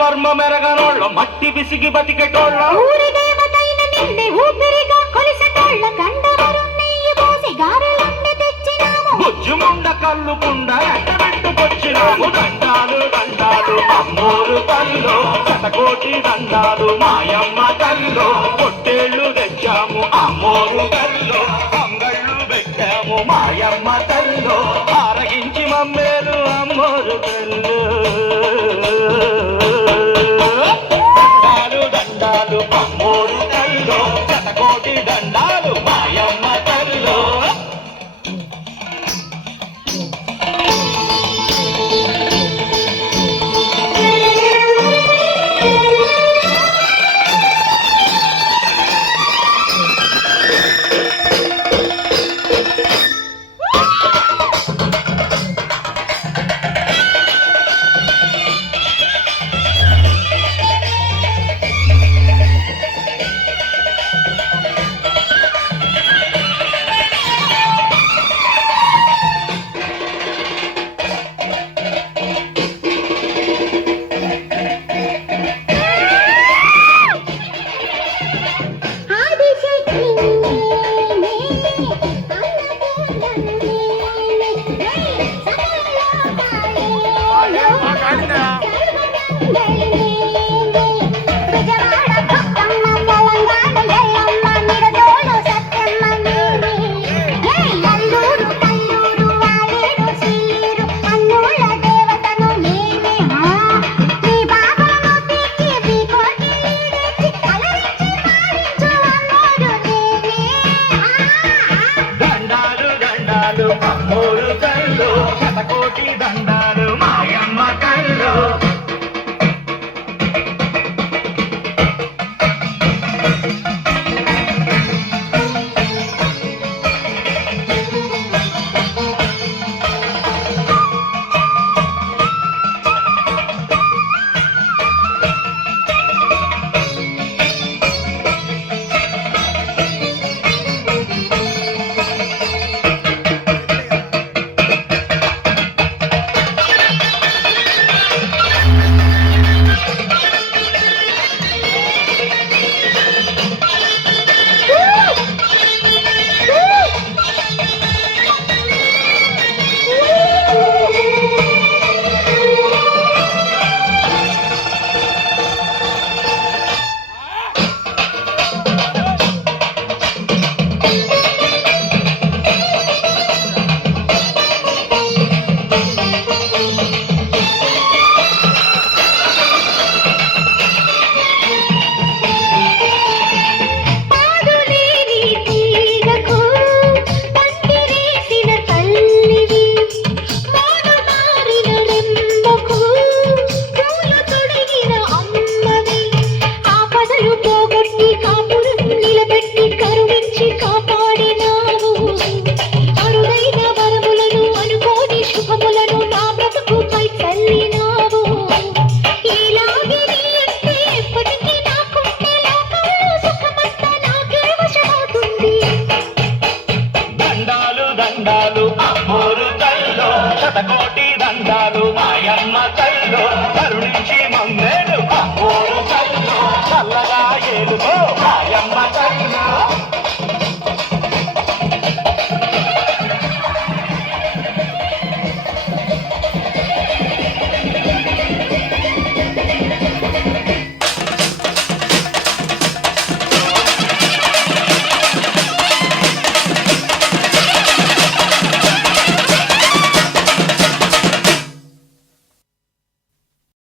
మర్మ మెరగనోళ్ళ మట్టి విసిగి బతికెటోళ్ళ ఊరి దేవతైన నిన్నే ఊపిరిగా కొలిసెటోళ్ళ గండవరం నెయ్యి పోసి గారెలండ తెచ్చినాము బుజ్జుముండ కల్లుకుండ ఎండబెట్టుకొచ్చినాము దండాలు దండాలు అమ్మోరు కల్లో శతకోటి దండాలు మాయమ్మ కల్లో పొట్టేళ్ళు తెచ్చాము అమ్మోరు కల్లో అంగళ్ళు పెట్టాము మాయమ్మ కల్లో ఆరగించి మమ్మేలు అమ్మోరు కల్లో దండాలు అమ్మోరు కల్లో శతకోటి దండాలు మాయమ్మ కల్లో అమ్మోరు కల్లో శతకోటి దండాలు మాయమ్మ కల్లో శతకోటి దండాలు మాయమ్మ కల్లో కరుణించి మమ్మేలు అమ్మోరు కల్లో చల్లగా ఏలుకో